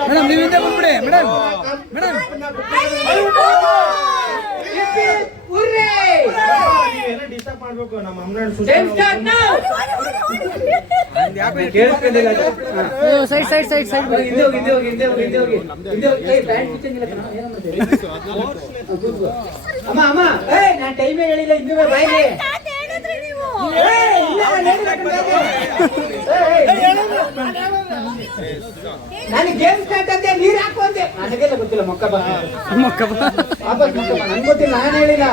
Madam ನೀವು ಹಿಂದೆ ಬಂದ್ಬಿಡಿ ಮೇಡಮ್ ಮೇಡಮ್ ಡಿಸ್ಟರ್ಬ್ ಮಾಡ್ಬೇಕು ನಮ್ಮ ಅಮ್ಮನ ಸೈಡ್ ಸೈಡ್ ಸೈಡ್ ಸೈಡ್ ಅಮ್ಮ ಅಮ್ಮ ನಾನು ಟೈಮೇ ಹೇಳಿಲ್ಲ ಇನ್ನೂ ಬಾಯಿಲಿ ನಾನು ಗೇಮ್ ಸ್ಟಾರ್ಟ್ ಅಂತೆ ನೀರ್ ಹಾಕು ಅಂತೆ ನನಗೆಲ್ಲ ಗೊತ್ತಿಲ್ಲ ಮೊಕ್ಕ ಬಾ ನನ್ಗೆ ಗೊತ್ತಿಲ್ಲ ನಾನು ಹೇಳಿಲ್ಲ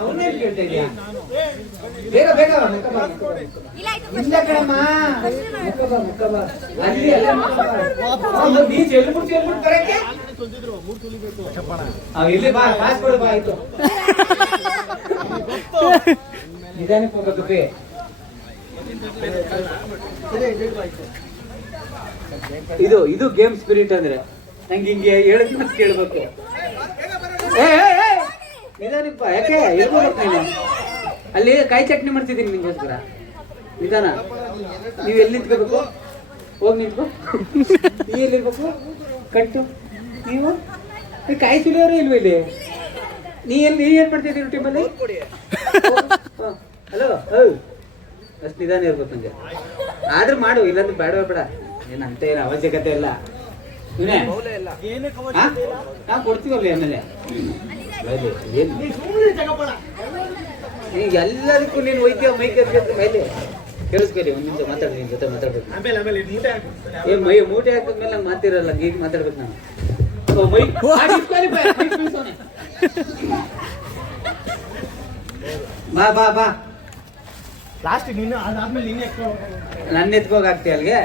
ಅವನೇ ಕೇಳ್ತಾ ಇದೀಯಾ ಬೇಗ ಬೇಗ ಇಲ್ಲ ಕಣಮ್ಮ ಮೊಕ್ಕ ಬಾ ಅಲ್ಲಿ ಎಲ್ಲ ನೀ ಚೆಲ್ಬಿಟ್ಟು ಬರಕ್ಕೆ ಇಲ್ಲಿ ಬಾ ಪಾಸ್ ಕೊಡು ಬಾ ಆಯ್ತು ನಿಧಾನಕ್ಕೆ ಹೋಗ್ಬೇಕು ಇದು ಗೇಮ್ ಸ್ಪಿರಿಟ್ ಅಂದ್ರೆ ನಂಗೆ ಹಿಂಗೆ ಹೇಳಿದ್ ಮಾತು ಕೇಳ್ಬೇಕು ನಿಧಾನಪ್ಪ ಯಾಕೆ ಹೇಳ್ಬೇಕು ನೀನು ಅಲ್ಲಿ ಕಾಯಿ ಚಟ್ನಿ ಮಾಡ್ತಿದ್ದೀನಿ ನಿಮ್ಗೋಸ್ಕರ ನಿಧಾನ ನೀವು ಎಲ್ಲಿ ನಿಂತ್ಕೋಬೇಕು ಹೋಗಿ ನಿಂತ್ಕೋ ನೀ ಎಲ್ಲಿರ್ಬೇಕು ಕಟ್ಟು ನೀವು ಕಾಯಿ ಸುಲಿಯೋರು ಇಲ್ವ ಇಲ್ಲಿ ನೀ ಏನ್ ಮಾಡ್ತಿದ್ದೀರಿ ಟೀಮಲ್ಲಿ ಹಲೋ ಅಷ್ಟು ನಿಧಾನ ಇರ್ಬೇಕು ನಂಗೆ ಆದ್ರೂ ಮಾಡು ಇಲ್ಲಾಂದ್ರೆ ಬೇಡ ಬೇಡ ಏನಂತ ಏನು ಅವಶ್ಯಕತೆ ಇಲ್ಲ ಇವನೇ ನಾವು ಕೊಡ್ತೀವಲ್ಲ ಆಮೇಲೆ ಈಗ ಎಲ್ಲದಕ್ಕೂ ನೀನು ಒಯ್ತೀಯ ಮೈಕ್ ಮೇಲೆ ಕೇಳಿಸ್ಕೊಳ್ಳಿ ಒಂದ್ ನಿಮಿಷ ಮಾತಾಡಿ ನಿನ್ ಜೊತೆ ಮಾತಾಡ್ಬೇಕು ಮೂಟೆ ಹಾಕಿದ್ಮೇಲೆ ನಂಗೆ ಮಾತಿರಲ್ಲ ಈಗ ಮಾತಾಡ್ಬೇಕು ನಾನು ಬಾ ಬಾ ಬಾ ಲಾಸ್ಟ್ ನೀನು ಅದಾದ್ಮೇಲೆ ನೀನು ನನ್ನ ಎತ್ಕೋಗ ಆಗ್ತಿ ಅಲ್ಲಿಗೆ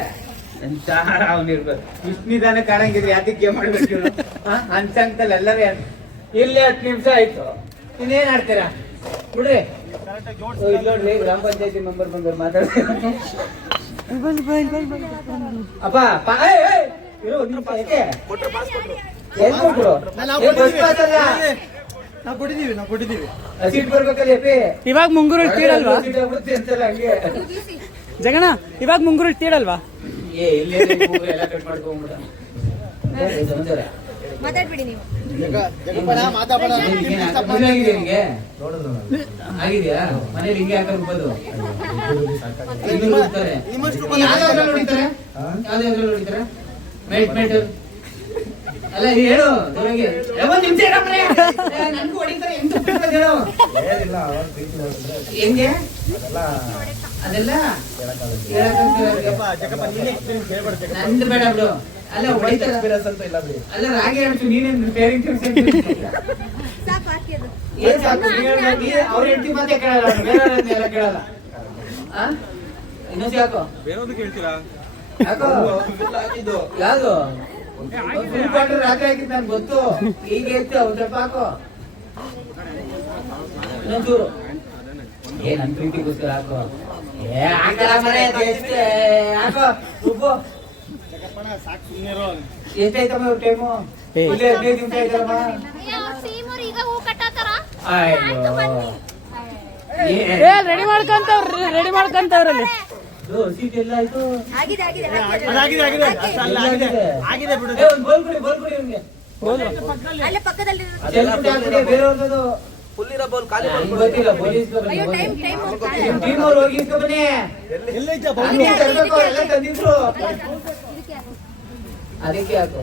ಎಂತ ಅವನಿರ್ಬೇಕು ಇಷ್ಟು ನಿಧಾನ ಕಾಣಂಗಿದ್ರೆ ಯಾತಕ್ಕೆ ಮಾಡ್ಬೇಕು ಅನ್ಸಂತಲ್ಲ ಎಲ್ಲರೂ ಇಲ್ಲೇ 10 ನಿಮಿಷ ಆಯ್ತು ಇನ್ನೇನ್ ಆಡ್ತೀರಾ ಬಿಡ್ರಿ ನೋಡ್ರಿ ಗ್ರಾಮ ಪಂಚಾಯತಿ ಮೆಂಬರ್ ಬಂದವ್ರು ಮಾತಾಡ್ತಾರೆ ಅಪ್ಪ ಇವಾಗ ಮುಂಗುರು ತೀಡಲ್ವಾ ಜಗಣ ಇವಾಗ ಮುಂಗುರು ತೀಡಲ್ವಾ ಮಾತಾಡ್ಬಿಡಿ ನೀವು ಆಗಿದ್ಯಾ ಮನೇಲಿ ಹಿಂಗೆ ಹಾಕೋದು ಅಲ್ಲ ಹೇಳು ಹೆಂಗೆ ಅದೆಲ್ಲ ನಂದು ಬೇಡ ಬಿಡು ಅಲ್ಲ ಅಲ್ಲ ರಾಗಿ ಹೇಳ್ತು ನೀನೇನು ಪೇರಿಂಗ್ ಅವ್ರ ಹೆಂಡತಿ ಮಾತೇ ಕೇಳಲ್ಲ ಬೇರೆ ಕೇಳಲ್ಲ ಇನ್ನೊಂದು ಯಾಕೋ ಕೇಳ್ತೀರಾ ಯಾಕೋ ಯಾವ್ದು ರಾತ್ರಿ ಹಾಕಿದ್ ನನ್ಗೆ ಗೊತ್ತು ಈಗ ಹೇಳ್ತು ಅವ್ರು ಸ್ವಲ್ಪ ಹಾಕೋ ಇನ್ನೊಂಚೂರು ನನ್ ಪ್ರೀತಿಗೋಸ್ಕರ ಹಾಕೋ ಹಾಕೋ ಉಪ್ಪು ಎಷ್ಟಾಯ್ತಮ್ಮ ಟೈಮು 15 ನಿಮಿಷ ಆಯ್ತಮ್ಮ ರೆಡಿ ಮಾಡ್ಕೊಂತವ್ರಲ್ಲಿ ಸೀಟ್ ಎಲ್ಲ ಆಯ್ತು ಬೇರೆಯವ್ರದ್ದು ಅದಕ್ಕೆ ಯಾಕೋ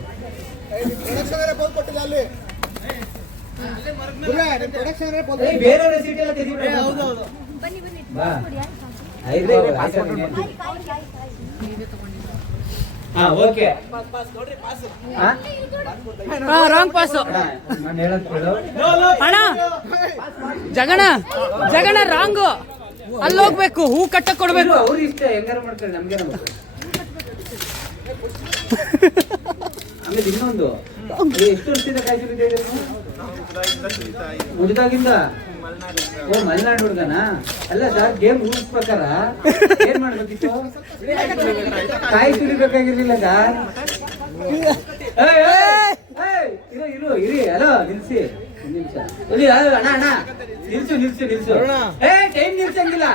ಬೇರೆಯವ್ರ ಸೀಟ್ ಎಲ್ಲ ಓಕೆ ರಾಂಗ್ ಪಾಸ್ ಅಣ್ಣ ಜಗಣ ರಾಂಗು ಅಲ್ಲಿ ಹೋಗ್ಬೇಕು ಹೂ ಕಟ್ಟ ಕೊಡ್ಬೇಕು ಅವ್ರು ಇಷ್ಟ ಹೆಂಗಾರ ಮಾಡ್ತಾರೆ ನಮ್ಗೆ ಆಮೇಲೆ ಇನ್ನೊಂದು ಎಷ್ಟು ವರ್ಷದಿಂದ ಕಾಯ್ತಿರುತ್ತೆ ಮುಗಿದಾಗಿಂದ ಮಲೆನಾಡು ಹುಡುಗನ ಅಲ್ಲ ಸರ್ ಗೇಮ್ ರೂಲ್ಸ್ ಪ್ರಕಾರ ಏನ್ ಮಾಡ್ಬೇಕಿತ್ತು ಕಾಯಿ ಸುರಿಬೇಕಾಗಿರ್ಲಿಲ್ಲ ಸರ್ ಇರಿ ಅಲೋ ನಿಲ್ಸಿ ಒಂದ್ ನಿಮಿಷ ಅಣ್ಣ ನಿಲ್ಸು ಟೈಮ್ ನಿಲ್ಸಂಗಿಲ್ಲ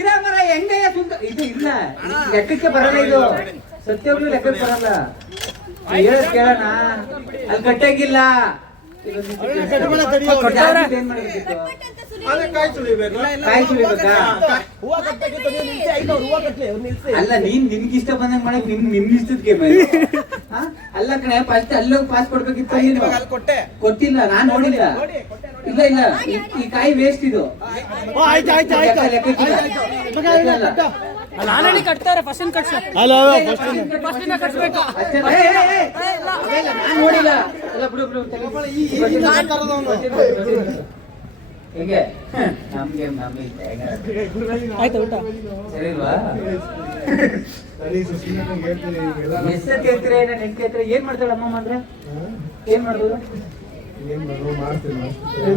ಇರ ಮರ ಹೆಂಗಯ್ಯ ಇದು ಇಲ್ಲ ಲೆಕ್ಕಕ್ಕೆ ಬರಲ್ಲ ಇದು ಸತ್ಯವಾಗ್ಲೂ ಲೆಕ್ಕಕ್ಕೆ ಬರಲ್ಲ ಹೇಳದ್ ಕೇಳೋಣ ಅಲ್ಲಿ ಕಟ್ಟಾಗಿಲ್ಲ ಏನ್ ಮಾಡ್ಬೇಕಿತ್ತು ಅದೇ ಕಾಯಿ ಸುಲಿಬೇಕು. ಕಾಯಿ ಸುಲಿಬೇಕಾ ಹೂವ ಕಟ್ಟಬೇಕಿತ್ತು, ನೀವು ನಿಲ್ಸಿ, 500 ಹೂವ ಕಟ್ಲಿ, ಅವ್ರು ನಿಲ್ಸಿ. ಅಲ್ಲ ನಿನ್ಗೆ ಇಷ್ಟ ಬಂದಂಗ್ ಮಾಡಕ್ ನಿಮ್ ಇಷ್ಟಕ್ಕೆ ಅಲ್ಲ ಕಣೆ ಫಸ್ಟ್ ಅಲ್ಲೋಗಿ ಪಾಸ್ ಕೊಡ್ಬೇಕಿತ್ತು ನೀನು ಅಲ್ಲಿ ಕೊಟ್ಟೆ. ಕೊಟ್ಟಿಲ್ಲ ನಾನ್ ನೋಡಿಲ್ಲ ಇಲ್ಲ ಇಲ್ಲ ಈ ಕಾಯಿ ವೇಸ್ಟ್ ಇದು ಆಯ್ತು ಲೆಕ್ಕಕ್ಕಿಲ್ಲ. ಆಲ್ರೆಡಿ ಕಟ್ತಾರೆ ಫಸ್ಟ್ ಕಟ್ಸ ಫಸ್ಟ್ ಕಟ್ಬೇಕು ಅಷ್ಟೇ. ನಾನ್ ನೋಡಿಲ್ಲ ಎಲ್ಲ ಬಿಡು ಬಿಡು ಹೇಗೆ ನಮ್ಗೆ ಆಯ್ತು ಊಟ ಸರಿ ಇಲ್ವಾ ಎಷ್ಟೊತ್ತು ಹೇಳ್ತೀರ ನೆನ್ಕೆ ಹತ್ರ ಏನ್ ಮಾಡ್ತಾಳ ಅಮ್ಮಮ್ಮ ಅಂದ್ರೆ ಏನ್ ಮಾಡ್ಬೋದು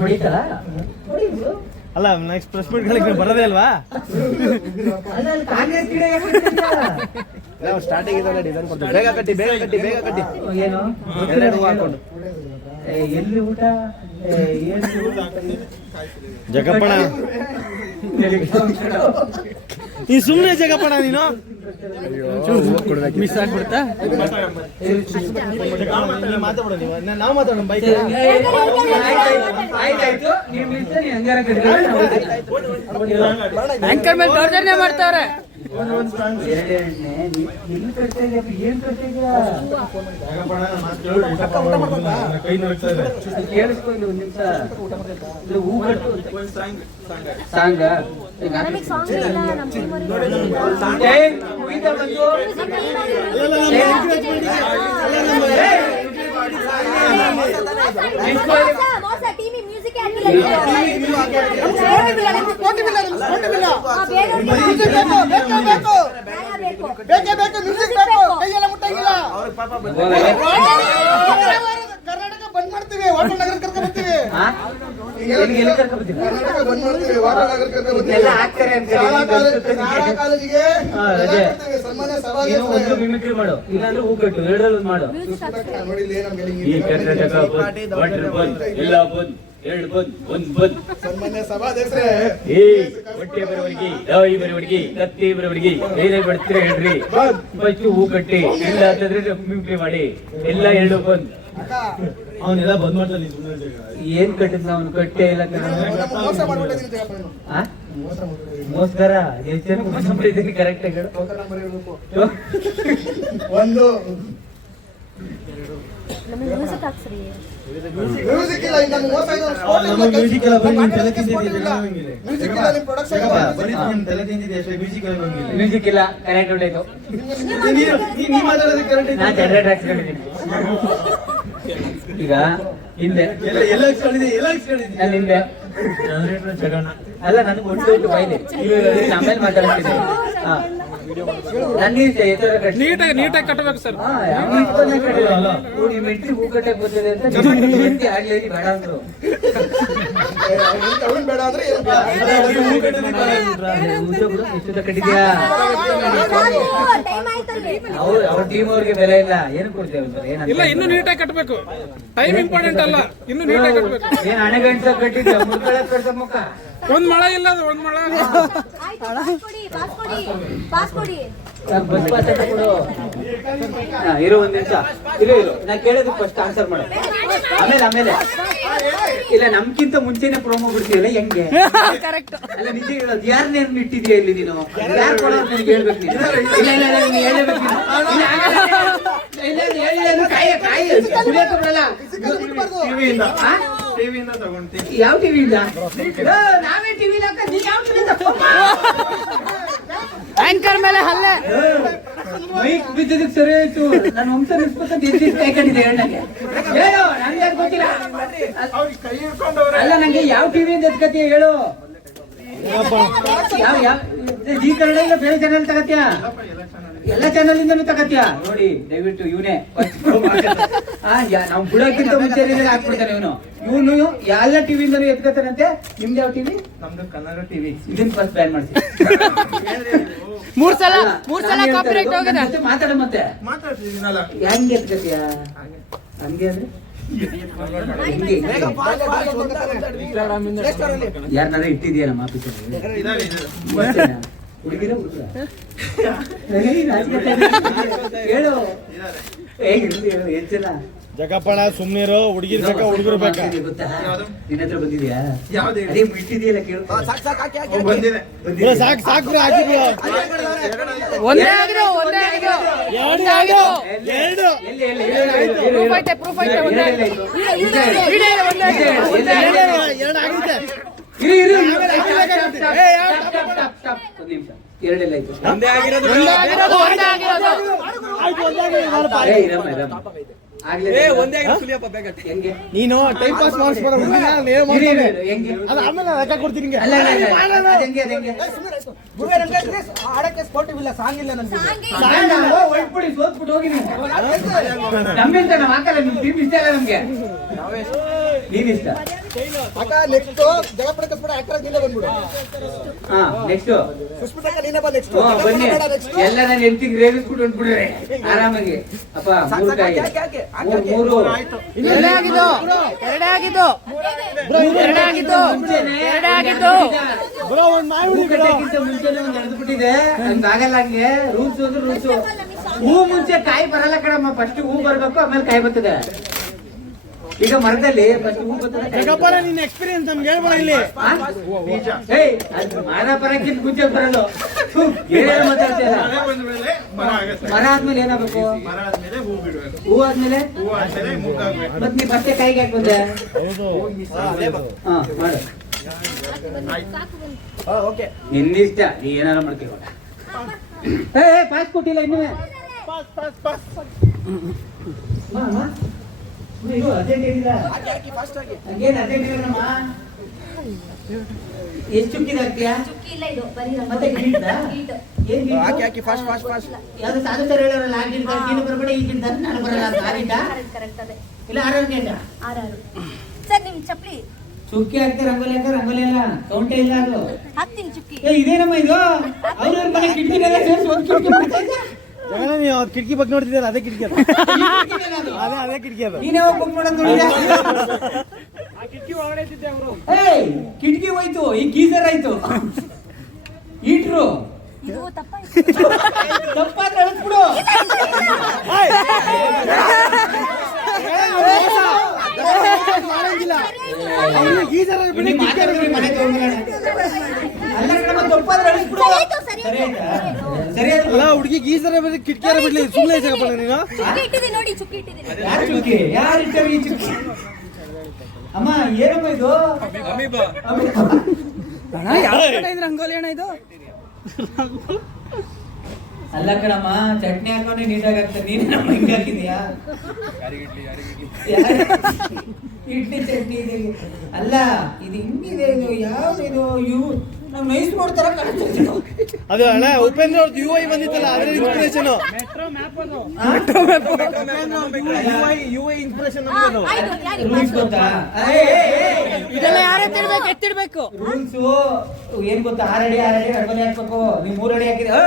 ಹೊಡಿತಾಳ ಹೊಡಿದ್ರು ಅಲ್ಲ ನೆಕ್ಸ್ಟ್ ಪ್ರೆಸ್ ಮೀಟ್ ಬರೋದೇ ಅಲ್ವಾ ಅಲ್ಲ ಅಲ್ಲಿ ಕಾಂಗ್ರೆಸ್ ಗಿಡ ಯಾಕ್ ಬಿಡ್ತಿದ್ಯಾ? ಸ್ಟಾರ್ಟಿಂಗ್ ಇದೆಲ್ಲ ಡಿಸೈನ್ ಕೊಡ್ತೀವಿ. ಬೇಗ ಕಟ್ಟಿ ಏನು ಎರಡು ಹೂವು ಹಾಕೊಂಡು. ಎಲ್ಲಿ ಊಟ ಏನ್ ಜಗಪ್ಪಣ ನೀ ಸುಮ್ಮನೆ ಜಗಪ್ಪಣ ನೀನು ಮಿಸ್ ಆಗ್ಬಿಡ್ತಾ ಮಾತಾಡೋಣ ನೀವು ನಾವು ಮಾತಾಡೋಣ ಬೈಕ್ ಆಯ್ತಾಯ್ತು ನೀವು ನಿಲ್ಸಿ, ನೀನ್ ಹಂಗಾರ ಆಂಕರ್ ಮೇಲೆ ದೌರ್ಜನ್ಯ ಮಾಡ್ತಾವ್ರೆ ಎಲ್ಲಿ ಕಟ್ತಾ ಇದೆಯಾ ಏನ್ ಕಟ್ತಾ ಇದೆಯಾ ಕೈ ನೋಡ್ತಾ ಇದೆ. ಕೇಳಿಸ್ಕೊಂಡು ಒಂದ್ ನಿಮಿಷ ಇದು ಹೂ ಕಟ್ಟು ಸಾಂಗ ನಮಗೆ ಸಾಂಗ್ ಇಲ್ಲ ನಮ್ಮ ಟೀಮಲ್ಲಿ ಮೋಸ ಟೀಮಿ ಮ್ಯೂಸಿಕ್ ಕರ್ನಾಟಕ ಬಂದ್ ಮಾಡ್ತೀವಿ, ವಾಟರ್ ನಗರ ಕರ್ಕೊಂಡ್ ಬರ್ತೀವಿ. ಎಲ್ಲಿ ಕರ್ಕೊಂಡ್ಬರ್ತೀವಿ ಕರ್ನಾಟಕ ಬಂದ್ ಮಾಡ್ತೀವಿ, ವಾಟರ್ ನಗರ ಕರ್ಕೊಂಡ್ ಬರ್ತೀವಿ. ಎಲ್ಲ ಹಾಕ್ತಾರೆ ಅಂತ ಶಾಲಾ ಕಾಲೇಜಿಗೆ ರಜೆ. ಸನ್ಮಾನ್ಯ ನೀನು ಒಂದು ಮಿಮಿಕ್ರಿ ಮಾಡು ಇಲ್ಲಾಂದ್ರೆ ಹೂ ಕಟ್ಟು ಎರಡರಲ್ಲಿ ಒಂದು ಮಾಡು ನೋಡಿ ಇಲ್ಲಿ ನಮ್ಗೆ ಈ ಕರ್ನಾಟಕ ಬಂದ್, ವಾಟರ್ ಬಂದ್, ಎಲ್ಲ ಬಂದ್, ಎರಡು ಬಂದ್, ಒಂದ್ ಬಂದ್. ಸನ್ಮಾನ್ಯ ಸಭಾಧ್ಯಕ್ಷರೇ, ಏ ಹೊಟ್ಟೆ ಬರವರಿಗೆ, ದಾಯಿ ಬರವರಿಗೆ, ಕತ್ತಿ ಬರವರಿಗೆ, ಬೇರೆ ಬರ್ತೀರ ಹೇಳ್ರಿ. ಫಸ್ಟ್ ಹೂ ಕಟ್ಟಿ, ಇಲ್ಲ ಅಂತಂದ್ರೆ ಮಿಮಿಕ್ರಿ ಮಾಡಿ, ಎಲ್ಲ ಎರಡು ಬಂದ್. ಅವನೆಲ್ಲ ಬಂದ್ ಮಾಡ್ತಾನೆ ಸುಮ್ಮನೆ ಜಾಗ. ಏನ್ ಕಟ್ಟಿದ್ ಅವ್ನು ಕಟ್ಟೆ ಇಲ್ಲ ಕಣ ನಮ್ಮ ಮೋಸ ಮಾಡ್ಬಿಟ್ಟಿದ್ದೀನಿ ಜಗಪ್ಪ ನೀನು. ಮೋಸ ಮಾಡ್ಬಿಟ್ಟಿದ್ದೀನಿ. ಮೋಸ್ಕರ ಎಷ್ಟು ಜನ ಮೋಸ ಮಾಡಿದ್ದೀನಿ ಕರೆಕ್ಟ್ ಆಗಿ ಹೇಳು. ಟೋಕನ್ ನಂಬರ್ ಹೇಳ್ಬೇಕು. ಒಂದು ನಮಗೆ ಮ್ಯೂಸಿಕ್ ಹಾಕ್ಸ್ರಿ ಮ್ಯೂಸಿಕ್ ಇಲ್ಲ, ಇನ್ನು ಮೋಸ ಇಲ್ಲ, ಸ್ಪೋರ್ಟ್ ಇಲ್ಲ, ಮ್ಯೂಸಿಕ್ ಎಲ್ಲ ಬರೀ ನಿನ್ ತಲೆ ಸ್ಪೋರ್ಟ್ ತಿಂದಿದ್ದೀಯ, ಇಲ್ಲ. ನಂಗಿಲ್ಲ. ಮ್ಯೂಸಿಕ್ ಇಲ್ಲ, ನಿಮ್ ಪ್ರೊಡಕ್ಷನ್ ಇಲ್ಲ. ಬರೀ ನಿನ್ ತಲೆ ತಿಂದಿದ್ದೀಯ ಅಷ್ಟೇ, ಮ್ಯೂಸಿಕ್ ಎಲ್ಲ ನಂಗಿಲ್ಲ. ಮ್ಯೂಸಿಕ್ ಇಲ್ಲ ಕರೆಕ್ಟ್ ಹೊಡೆಯ್ತು ನೀ ಮಾತಾಡೋದಕ್ಕೆ ಕರೆಕ್ಟ್ ನಾನು ಜನರೇಟ್ ಹಾಕ್ಸ್ಕೊಂಡಿದ್ದೀನಿ ಈಗ ಹಿಂದೆ ಎಲ್ಲ ಹಾಕ್ಸ್ಕೊಂಡಿದ್ದೀನಿ. ನಾನು ಹಿಂದೆ ಅಲ್ಲ ನನಗೆ ಒಟ್ಟು ಬೈಲಿ ಆಮೇಲೆ ಮಾತಾಡ್ತೀನಿ ಹಾ ನನಗೆ ನೀಟಾಗಿ ಕಟ್ಟಬೇಕು ಸರ್ ನಿಮ್ಮ ಹೆಂಡತಿ ಹೂ ಕಟ್ಟಕ್ಕೆ ಬರ್ತದೆ ಅಂತ ನಿಮ್ಮ ಹೆಂಡತಿ ಆಗ್ಲಿ ಬೇಡ ಅಂದ್ರು ಅವ್ನು ಬೇಡ ಅಂದ್ರೆ ಏನು ಬೇಡ. ಎಷ್ಟು ಕಟ್ಟಿದ್ಯಾ ಟೈಮ್ ಆಯ್ತಲ್ರಿ ಅವ್ರ ಟೀಮ್ ಅವ್ರಿಗೆ ಬೆಲೆ ಇಲ್ಲ ಏನು ಕೊಡ್ತೇವೆ ಇಲ್ಲ ಇನ್ನು ನೀಟಾಗಿ ಕಟ್ಟಬೇಕು ಟೈಮ್ ಇಂಪಾರ್ಟೆಂಟ್ ಅಲ್ಲ ಇನ್ನು ನೀಟಾಗಿ ಕಟ್ಟಬೇಕು ಏನ್ ಹಣೆಗಂಟ ಕಟ್ಟಿದ್ಯಾ ಮುರ್ಕಳ ಕಟ್ಟ ಮುಖ ಒಂದ್ ಮಳ ಇಲ್ಲ ಅದು ಒಂದ್ ಮಳ ಆಯ್ತು ಪಾಸ್ ಕೊಡಿ ಬಸ್ ಪಾಸ್ ಅಂತ ಕೊಡು ಇರೋ ಒಂದ್ ನಿಮಿಷ ಇರು ನಾ ಕೇಳೋದಕ್ಕೆ ಫಸ್ಟ್ ಆನ್ಸರ್ ಮಾಡು ಆಮೇಲೆ ಇಲ್ಲ ನಮ್ಗಿಂತ ಮುಂಚೆನೆ ಪ್ರೋಮೋ ಬಿಡ್ತೀಯಲ್ಲ ಹೆಂಗೆ ಕರೆಕ್ಟ್ ಅಲ್ಲ ನಿಜ ಹೇಳೋದು ಯಾರನ್ನ ಇಟ್ಟಿದ್ಯಾ ಇಲ್ಲಿ ನೀನು ಯಾರು ಕೊಡೋದು ನನಗೆ ಹೇಳ್ಬೇಕು ನೀನು ಇಲ್ಲ ನೀನು ಹೇಳ್ಬೇಕು ನೀನು ಕಾಯಿ ಸುಳಿಯಕ್ಕೆ ಬರಲ್ಲ ಟಿವಿಯಿಂದ ಟಿವಿಯಿಂದ ತಗೊಂಡ್ತೀನಿ. ಯಾವ ಟಿವಿಯಿಂದ ನಾವೇ ಟಿವಿ ನೀ ಯಾವ ಟಿವಿಯಿಂದ ಆಂಕರ್ ಮೇಲೆ ಹಲ್ಲೆ ಮೈಕ್ ಬಿದ್ದದಕ್ಕೆ ಸರಿ ಆಯ್ತು ನಾನು ವಂಶ ನಿಲ್ಸ್ಬೇಕಂತ ಎದ್ದು ಕೈ ಕಂಡಿದ್ದೆ ಹೆಣ್ಣಗೆ ಹೇಳು ನಂಗೆ ಅದು ಗೊತ್ತಿಲ್ಲ ಅವ್ರಿಗೆ ಕೈ ಹಿಡ್ಕೊಂಡವ್ರೆ. ಅಲ್ಲ ನಂಗೆ ಯಾವ ಟಿವಿಯಿಂದ ಎತ್ಕತ್ತೀಯ ಹೇಳು ಯಾವ ಜಿ ಕನ್ನಡ ಇಲ್ಲ ಬೇರೆ ಚಾನಲ್ ತಗತ್ಯಾ ಎಲ್ಲ ಚಾನಲ್ ಇಂದನೂ ತಗತ್ಯಾ ನೋಡಿ ದಯವಿಟ್ಟು ಇವನೇ ನಾವು ಬಿಡೋಕ್ಕಿಂತ ಮುಂಚೆ ಹಾಕ್ಬಿಡ್ತಾನೆ ಇವನು ಎಲ್ಲ ಟಿವಿಯಿಂದನೂ ಎತ್ಕತ್ತಾನಂತೆ ನಿಮ್ದು ಯಾವ ಟಿವಿ ನಮ್ದು ಕನ್ನಡ ಟಿವಿ. ಇದನ್ನ ಫಸ್ಟ್ ಬ್ಯಾನ್ ಮಾಡ್ಸಿ ಮೂರ್ ಸಲ ಕಾಪಿರೈಟ್ ಹೋಗದ ಮತ್ತೆ ಮಾತಾಡ ಮತ್ತೆ ಮಾತಾಡ್ತಿದ್ದೀನಲ್ಲ. ಹೆಂಗೆ ಎತ್ಕತ್ತೀಯ ಹಂಗೆ ಅಂದ್ರೆ ಯಾರನ್ನಾರ ಇಟ್ಟಿದ್ಯಾ ನಮ್ಮ ಆಫೀಸಲ್ಲಿ ಇದಾವೆ. ಹುಡುಗಿರ ಹುಡುಗರ ಹೇಳು ಏನ್ ಚೆನ್ನ ಜಗಪ್ಪಣ ಸುಮ್ನಿರು ಹುಡುಗಿರ್ ಬೇಕಾ ಹುಡುಗರು ಬೇಕಾ ಗೊತ್ತಾ ಯಾವ್ದು? ನಿನ್ನ ಹತ್ರ ಬಂದಿದ್ಯಾ ಯಾವ್ದು ಹೇಳಿ? ಅದೇ ಬಿಟ್ಟಿದೆಯಲ್ಲ ಕೇಳು ಬಂದಿದೆ ಬಿಡು, ಸಾಕ್ ಸಾಕ್ ಬಿಡು, ಹಾಕಿ ಬಿಡು. ಒಂದೇ ಆಗಿರೋ ಒಂದೇ ಆಗಿರೋ ಎರಡು ಎರಡು ಎರಡು ಎಲ್ಲಿ ಎಲ್ಲಿ ಪ್ರೂಫ್ ಐತೆ ಒಂದೇ ಎರಡು ಆಗಿದೆ ಎರಡೆಲ್ಲ ಆಯ್ತು ಒಂದೇ ಆಗಿರೋದು ಒಂದೇ ಆಗಿರೋದು ಆಯ್ತು ಒಂದೇ ಆಗಿದೆ, ಮಾಡಪ್ಪ. ಹೆಂಗೆ ನೀನು ಟೈಮ್ ಪಾಸ್ ಮಾಡಿಸ್ಬೋದ ಹೆಂಗೆ ಅದು ಆಮೇಲೆ ಲೆಕ್ಕ ಕೊಡ್ತೀನಿ ನಿಂಗೆ. ಅಲ್ಲ ಹೆಂಗೆ ಆಡಕ್ಕೆ ಸ್ಪೋರ್ಟಿವ್ ಇಲ್ಲ, ಸಾಂಗ್ ಇಲ್ಲ ನನ್ಗೆ. ಹೊರಟ್ಬಿಡಿ ಸೋತ್ಬಿಟ್ಟು ಹೋಗಿ ನೀವು ನಮ್ಮಿಂದ ನಾವು ಹಾಕಲ್ಲ ನಿಮ್ ಟೀಮ್ ಇಷ್ಟ ಇಲ್ಲ ನಮ್ಗೆ ನೀನ್ ಇಷ್ಟ ಅಕ್ಕ ನೆಕ್ಸ್ಟ್ ಜಗಪ್ಪಣ ಕಸ್ಬಿಡ ಆಕ್ಟರ್ ನೀನೇ ಬಂದ್ಬಿಡು. ಹಾ ನೆಕ್ಸ್ಟ್ ಸುಸ್ಮಿತಕ್ಕ ನೀನೇ ಬಾ ನೆಕ್ಸ್ಟ್. ಬನ್ನಿ ಎಲ್ಲ ನಾನು ಹೆಂಡತಿಗೆ ರೇಗಿಸ್ಬಿಟ್ಟು ಹೊಂಟ್ಬಿಡ್ರೆ ಆರಾಮಾಗಿ ಅಪ್ಪ ಮೂರು ಕಾಯಿ ಮೂರು ಎರಡೇ ಆಗಿದ್ದು ಎರಡೇ ಆಗಿದ್ದು ಎರಡೇ ಆಗಿದ್ದು ಎರಡೇ ಆಗಿದ್ದು ಬ್ರೋ ಒಂದ್ ಮಾಡ್ಬಿಡಿ ಹೂ ಕಟ್ಟಕ್ಕಿಂತ ಮುಂಚೆನೆ ಒಂದ್ ನಡೆದ್ಬಿಟ್ಟಿದೆ ಹಂಗಾಗಲ್ಲ ಹಂಗೆ ರೂಲ್ಸ್ ಅಂದ್ರೆ ರೂಲ್ಸ್ ಹೂ ಮುಂಚೆ ಕಾಯಿ ಬರಲ್ಲ ಕಣಮ್ಮ ಫಸ್ಟ್ ಹೂ ಬರ್ಬೇಕು ಆಮೇಲೆ ಕಾಯಿ ಬರ್ತದೆ ಈಗ ಮರದಲ್ಲಿ ಫಸ್ಟ್ ಹೂ ಬರ್ತದೆ ಕಾಯಿ ಜಗಪ್ಪಣ ನಿನ್ನ ಎಕ್ಸ್ಪೀರಿಯನ್ಸ್ ನಮ್ಗೆ ಹೇಳ್ಬೇಡ ಇಲ್ಲಿ. ಮರ ಬರಕ್ಕಿಂತ ಮುಂಚೆ ಬರಲ್ಲ ಏನೇನು ಮಾತಾಡ್ತೀರ ಮಳೆ ಬಂದ ಮೇಲೆ ಮರ ಆಗತ್ತೆ. ಮರ ಆದ್ಮೇಲೆ ಏನಾಗಬೇಕು ಮರ ಆದ್ಮೇಲೆ ಹೂ ಬಿಡ್ಬೇಕು. ಹೂ ಆದ್ಮೇಲೆ ಹೂ ಆದ್ಮೇಲೆ ಮುಗ್ಗಾಗ್ಬೇಕು. ಮತ್ ನೀ ಫಸ್ಟ್ ಕಾಯಿಗೆ ಯಾಕೆ ಬಂದೆ ಹೌದು ಹಾ ಮಾಡು ನಿನ್ನಿಷ್ಟ ನೀ ಏನಾರ ಮಾಡ್ತೀವಿ ಪಾಸ್ ಕೊಟ್ಟಿಲ್ಲ ಇನ್ನೂ ಎಷ್ಟು ಚುಕ್ಕಿದ ಹಾಕ್ತೀಯಾ ಚುಕ್ಕಿ ಇಲ್ಲ ಇದು ಬರೀ ಮತ್ತೆ ಗಿಡ ಏನ್ ಗಿಡ? ಯಾವ್ದು ಸಾಧು ಸರ್ ಹೇಳೋರಲ್ಲ ಆ ಗಿಡ ನೀನು ಬರಬೇಡ ಈ ಗಿಡ ನಾನು ಬರಲ್ಲ ಅಂತ ಆ ಗಿಡ ಕರೆಕ್ಟ್ ಅದೇ ಇಲ್ಲ ಆರೋಗ್ಯ ಆರಾರು ಸರ್ ನಿಮ್ ಚಪ್ಲಿ ಚುಕ್ಕಿ ಹಾಕ್ತಾರೆ ರಂಗೋಲಿ ಅಲ್ಲ ಕೌಂಟೇ ಇಲ್ಲ ಅದು ಹಾಕ್ತೀನಿ ಚುಕ್ಕಿ ಇದೇನಮ್ಮ ಇದು ಅವ್ರವ್ರ ಮನೆ ಕಿಟಕಿನೆಲ್ಲ ಸೇರಿಸಿ ಒಂದು ಕಿಟಕಿ ಮಾಡ್ತಾ ಇದ್ದೆ. ಜಗಣ ನೀವು ಅವ್ರ ಕಿಟಕಿ ಬಗ್ಗೆ ನೋಡ್ತಿದ್ದೀರ, ಅದೇ ಕಿಟಕಿ ಅದು. ಅದೇ ಕಿಟಕಿ ಅದು. ನೀನೇ ಹೋಗಿ ಬುಕ್ ಮಾಡೋದು ನೋಡಿದ್ಯಾ? ಕಿಟಕಿ ಒಳಗಡೆ ಇದ್ದಿದ್ದೆ ಅವರು ಏಯ್ ಕಿಟಕಿ ಹೋಯ್ತು ಈ ಗೀಸರ್ ಆಯ್ತು ಹೀಟ್ರು ಇದು ತಪ್ಪಾಯ್ತು ತಪ್ಪಾದ್ರೆ ಅಳಿಸ್ಬಿಡು ಮಾಡಂಗಿಲ್ಲ. ಅವ್ನಿಗೆ ಗೀಜರ್ ಅಲ್ಲಿ ಬಿಡಿ, ನೀನ್ ಕಿಟಕಿ ಅಲ್ಲಿ ಮಾತಾಡಿದ್ರೆ ಬಿಡಿ. ಮನೆಗೆ ಹೋಗ್ಬಿಡೋಣ. ಅಲ್ಲ ಕಣಮ್ಮ, ತಪ್ಪಾದ್ರೆ ಅಳಿಸ್ಬಿಡು ಸರಿ ಆಯ್ತು, ಸರಿ ಸರಿ ಆಯ್ತು. ಆಯ್ತಾ? ಸರಿ ಆಯ್ತು. ಅಲ್ಲ ಹುಡುಗಿ ಗೀಜರ್ ಬಿಡಿ, ಕಿಟಕಿ ಅಲ್ಲಿ ಬಿಡ್ಲಿ, ಸುಮ್ಮನೆ ಜಗಪ್ಪಣ ನೀನು. ಚುಕ್ಕಿ ಇಟ್ಟಿದ್ದೀನಿ ನೋಡಿ ಚುಕ್ಕಿ ಇಟ್ಟಿದ್ದೀನಿ ಯಾರು ಚುಕ್ಕಿ ಯಾರು ಇಟ್ಟರು ಈ ಚುಕ್ಕಿ ಅಮ್ಮ ಏನಮ್ಮ ಇದು ರಂಗೋಲಿ ಅಣ್ಣ ಇದು ಅಲ್ಲ ಕಣಮ್ಮ ಚಟ್ನಿ ಹಾಕೊಂಡೆ ನೀಟಾಗಿ ಆಗ್ತದೆ ನೀನು ನಮ್ಮ ಹಿಂಗೆ ಹಾಕಿದ್ಯಾ ಇಡ್ಲಿ ಚಟ್ನಿ ಇದೆ ಅಲ್ಲ ಇದು ಹಿಂಗಿದೆ ಇದು ಯಾವ್ದು ಇವು ನಾವು ನೈಸ್ ನೋಡ್ತಾರ ಕಾಣಿಸ್ತದೆ ಅದು ಅಣ್ಣ ಉಪೇಂದ್ರ ಅವ್ರದ್ದು ಯು ಐ ಬಂದಿತ್ತಲ್ಲ, ಅದ್ರ ಇನ್ಸ್ಪಿರೇಷನ್. ಮೆಟ್ರೋ ಮ್ಯಾಪ್ ಅದು ಯು ಐ ಇನ್ಸ್ಪಿರೇಷನ್ ನಮ್ದು. ಆಯ್ತು ಯಾರಿಗೆ ರೂಲ್ಸ್ ಗೊತ್ತಾ ಇದೆಲ್ಲ ಯಾರೇ ತಿರ್ಬೇಕು ಎತ್ತಿಡ್ಬೇಕು ರೂಲ್ಸ್ ಏನ್ ಗೊತ್ತಾ 6 ಅಡಿ ರಂಗೋಲಿ ಹಾಕ್ಬೇಕು ನೀವು 3 ಅಡಿ ಹಾಕಿದ್ರೆ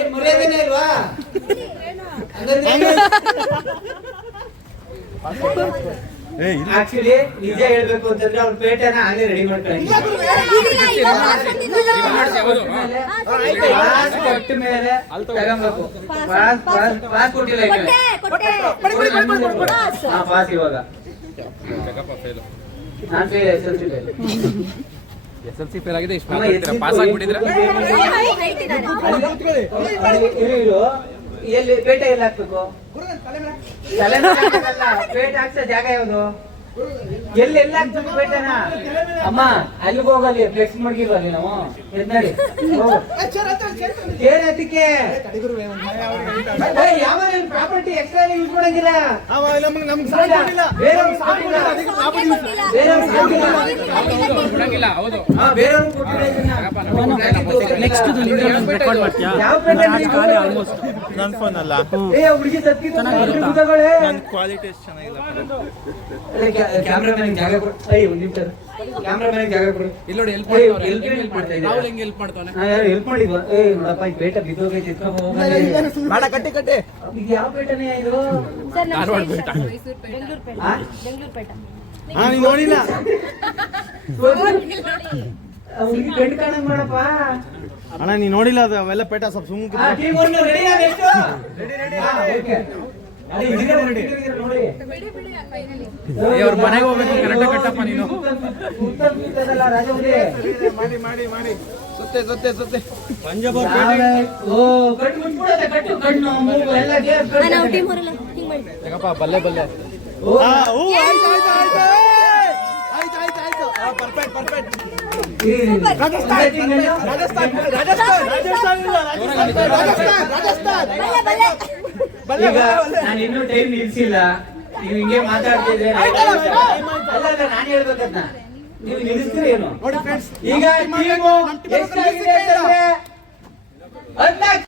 ಏನ್ ಮರ್ಯಾದೆನೇ ಇಲ್ವಾ ಆಕ್ಚುಲಿ ನಿಜ ಹೇಳ್ಬೇಕು ಅಂತಂದ್ರೆ ಅವ್ರ ಪೇಟೆನ ಆಗಲೇ ರೆಡಿ ಮಾಡ್ಕೊಳ್ಳಿ ಪಾಸ್ ಕೊಟ್ಟ ಮೇಲೆ ತಗೊಂಬೇಕು ಪಾಸ್ ಕೊಟ್ಟಿಲ್ಲ ಈಗ. ಕೊಟ್ಟೆ ಪಾಸ್. ಹಾ ಪಾಸ್ ಇವಾಗ ನಾನ್ ಫೇಲ್ SLC ಫೇಲ್ ಆಗಿದೆ ಇಷ್ಟು ಅಮ್ಮ, ಮಾತಾಡ್ತೀರಾ ಪಾಸ್ ಆಗ್ಬಿಟ್ಟಿದ್ರೆ height ಇದ್ದಾನೆ. ಎಲ್ಲಿ ಪೇಟೆ ಎಲ್ಲಿ ಹಾಕ್ಬೇಕು ತಲೆ ಮೇಲೆ ಹಾಕಲ್ಲ, ಪೇಟೆ ಹಾಕ್ಸೋ ಜಾಗ ಯಾವುದು ಎಲ್ಲಿ ಹಾಕ್ಬೇಕು ಪೇಟೆನ ಅಮ್ಮ ಅಲ್ಲಿಗೆ ಹೋಗಲ್ಲಿ ಫ್ಲೆಕ್ಸ್ ಮಾಡ್ಗಿಲ್ವ ಅಲ್ಲಿ ನಾವು ಎದ್ನಡಿ ಏನ್ ಅದಕ್ಕೆ ಯಾವ ಪ್ರಾಪರ್ಟಿ ಎಕ್ಸ್ಟ್ರಾ ಯೂಸ್ ಮಾಡಂಗಿಲ್ಲ ನಮ್ಗೆ ಸಾಧ್ಯ ಇಲ್ಲ. ಬೇರೆಯವ್ರಿಗೆ ಸಾಕಿಲ್ಲ. ಬೇರೆಯವ್ರಿಗೆ ಸಾಕಿಲ್ಲ. ಬಿಡಂಗಿಲ್ಲ ಹೌದು ಹಾ, ಬೇರೆಯವ್ರಿಗೆ ಕೊಟ್ಟಿಲ್ಲ ಇದನ್ನ. ಯಾವ ಪೇಟೆ ನೀವು? ನನ್ ಫೋನ್ ಅಲ್ಲ, ಏ, ಹುಡುಗಿ ಸತ್ತಿದ್ದು ಕೂತ್ಕೊಳ್ಳಿ. ಕ್ವಾಲಿಟಿ ಚೆನ್ನಾಗಿಲ್ಲ. ಕ್ಯಾಮ್ರಾಮನ್ ಜಾಗ ಕೊಡು. ಏಯ್, ಒಂದ್ ನಿಮಿಷ ಕ್ಯಾಮ್ರಾಮನ್ ಜಾಗ ಕೊಡು. ಇಲ್ಲಿ ನೋಡಿ ಹೆಲ್ಪ್ ಏಯ್, ಮಾಡ್ತಾವ್ರೆ ಎಲ್ಪ್ ಹೆಲ್ಪ್ ಮಾಡ್ತಾ ಇದ್ದೀರಾ? ರಾಹುಲ್ ಹೆಂಗ್ ಹೆಲ್ಪ್ ಮಾಡ್ತಾನೆ ಹಾ, ಯಾರು ಹೆಲ್ಪ್ ಮಾಡಿದ್ವಾ? ಏ ನೋಡಪ್ಪ ಈ ಪೇಟ ಬಿದ್ದೋಗೈತೆ ಎತ್ಕೊಂಡು ಹೋಗಲ್ಲ. ಇದು ಯಾವ ಪೇಟನೇ ಇದು? ಸರ್ ನಮ್ಮ ಧಾರವಾಡ station. ಪೇಟ. ಬೆಂಗಳೂರು ಪೇಟ ಹಾ? ಬೆಂಗಳೂರು ಪೇಟ ಹಾ, ನೀನ್ ನೋಡಿಲ್ಲ. ಹುಡುಗಿ ಗಂಡು ಕಾಣಂಗ್ ಮಾಡಪ್ಪ. ಅಣ್ಣ ನೀ ನೋಡಿಲ್ಲ ಅದು ಅವೆಲ್ಲ ಪೇಟ ಸ್ವಲ್ಪ ಸುಮ್ಮನೆ ಟೀಮ್ ಒನ್ ರೆಡಿ ಎಷ್ಟು ಓಕೆ ಅದೇ ಇದೀಗ ನೋಡಿ ಅವ್ರ ಮನೆಗೆ ಹೋಗ್ಬೇಕು ಕರೆಕ್ಟ್ ಕಟ್ಟಪ್ಪ ನೀನು ಉತ್ತರ ಬೀಳ್ತದಲ್ಲ ರಾಜಮೌಳಿ ಮಾಡಿ ಸತ್ತೆ ಪಂಜಾಬ್ ಓ ಕಣ್ಣು ಮುಚ್ಬಿಡತ್ತೆ ಕಟ್ಟು ಕಣ್ಣು ಮೂಗು ಎಲ್ಲ ನಾವು ಟೀಮ್ ಹೊರಲ್ಲ ಹಿಂಗ್ ಮಾಡಿ ಬಲ್ಲೆ ಬಲ್ಲೆ ನಾನು ಇನ್ನೂ ಟೈಮ್ ನಿಲ್ಸಿಲ್ಲ ನೀವು ಹಿಂಗೆ ಮಾತಾಡ್ತಿದ್ರೆ ಅಲ್ಲ ನಾನು ಹೇಳ್ಬೇಕದ್ನ ನೀವು ನಿಲ್ಲಿಸ್ತೀರಿ ಏನು ಈಗ ಟೀಮು ಎಷ್ಟಾಗಿದೆ ಅಂತಂದ್ರೆ 14